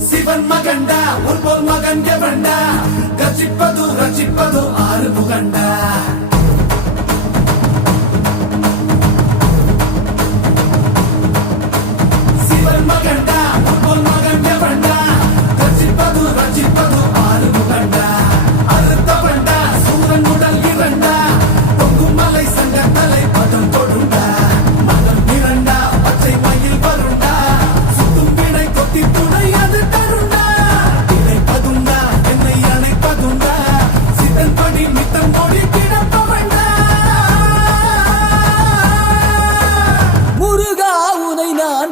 சிவன் மகண்டா உன் மகன் எவண்டா ரசிப்பது ரட்சிப்பது